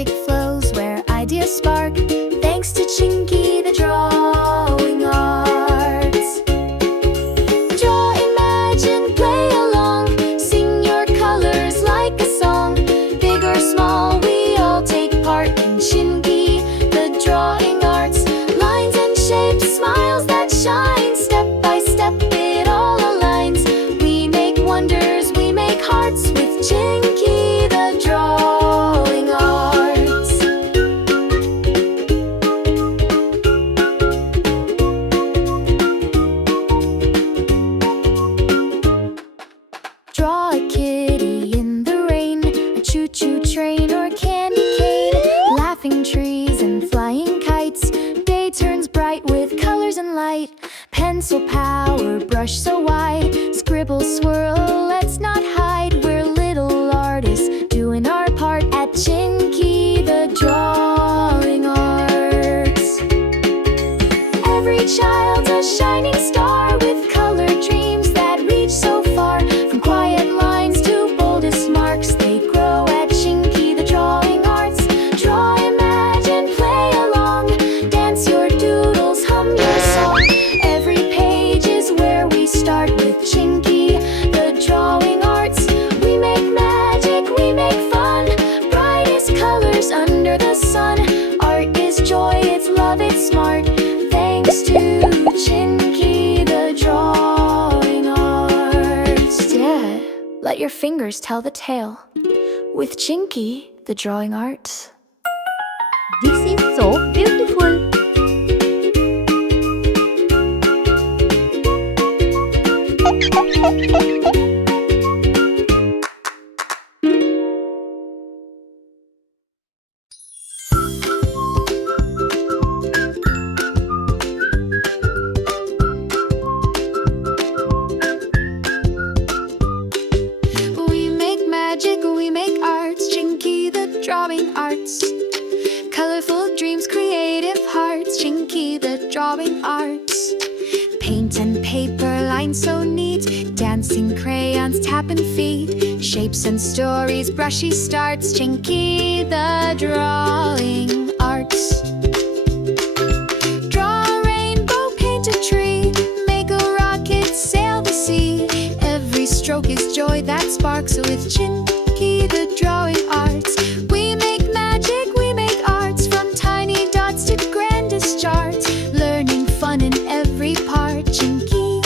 magic flows, where ideas spark, thanks to Chinky the Drawing Arts. Draw, imagine, play along, sing your colors like a song. Big or small, we all take part in Chinky the Drawing Arts. Lines and shapes, smiles that shine, step by step it all aligns. We make wonders, we make hearts with Chinky the Drawing Arts. Draw a kitty in the rain, a choo-choo train or candy cane, laughing trees and flying kites. Day turns bright with colors and light. Pencil power, brush so wide, scribble, swirl, let's not hide. We're little artists doing our part at Chinky the Drawing Arts. Every child's a shining star with colored dreams that reach so far. From quiet lines to boldest marks, they grow at Chinky the Drawing Arts. Draw, imagine, play along, dance your doodles, hum your song. Every page is where we start with Chinky the Drawing Arts. We make magic, we make fun, brightest colors under the sun. Art is joy, it's love, it's smart, thanks to Chinky the Drawing Arts. Dad, let your fingers tell the tale with Chinky the Drawing Arts. This is so beautiful. We make magic, we make arts, Chinky the Drawing Arts. Colorful dreams, creative hearts, Chinky the Drawing Arts. Paint and paper, lines so neat, dancing crayons, tapping feet, shapes and stories, brushy starts, Chinky the Drawing Arts. Draw a rainbow, paint a tree, make a rocket, sail the sea. Every stroke is joy that sparks with Chinky the Drawing Arts. We make magic, we make arts, from tiny dots to grandest charts, learning fun in every part, Chinky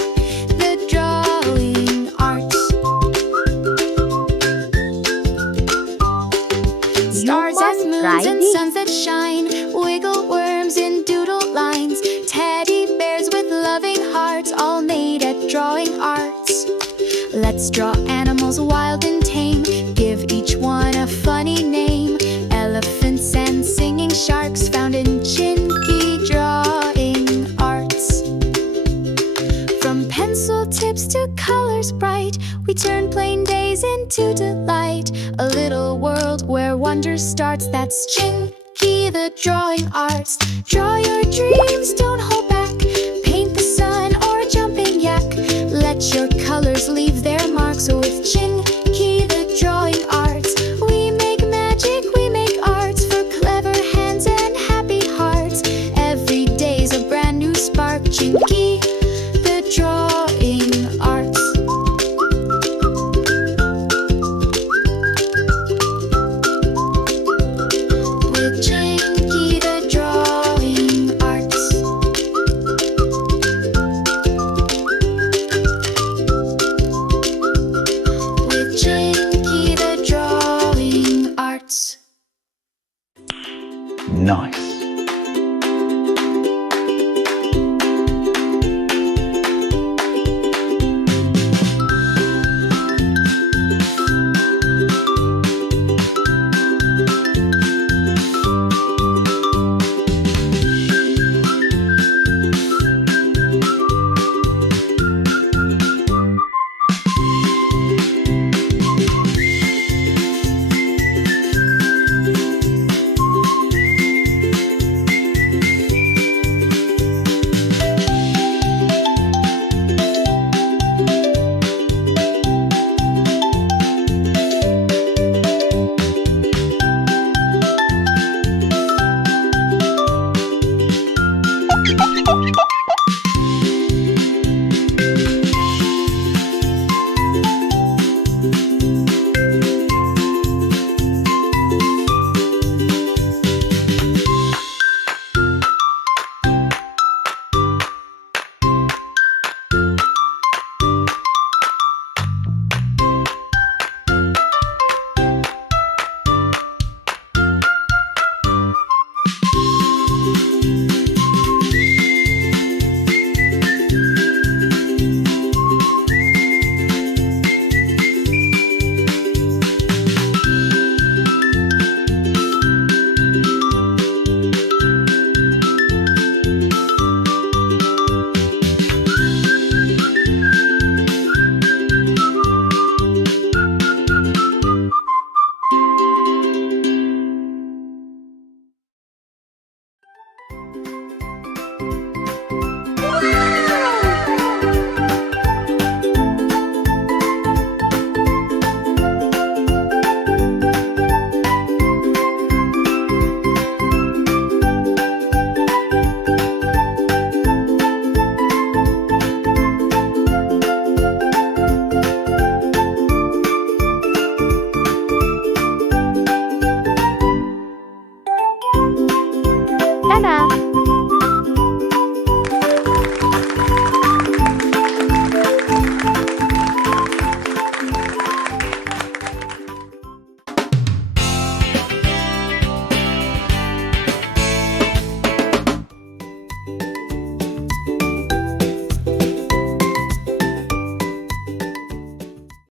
the Drawing Arts. Stars and moons and suns that shine, wiggle worms in doodle lines, teddy bears with loving hearts, all made at Drawing Arts. Let's draw animals wild and tame, give each one a funny name. Elephants and singing sharks found in Chinky Drawing Arts. From pencil tips to colors bright, we turn plain days into delight. A little world where wonder starts, that's Chinky the Drawing Arts. Draw your dreams, don't hold back, paint the sun or jumping yak. Let your colors leave their marks with Chinky the Drawing Arts. We make magic, we make arts, for clever hands and happy hearts. Every day's a brand new spark, Chinky the Drawing Arts. With Chinky the Drawing Arts. With Chinky the Drawing Arts. Nice.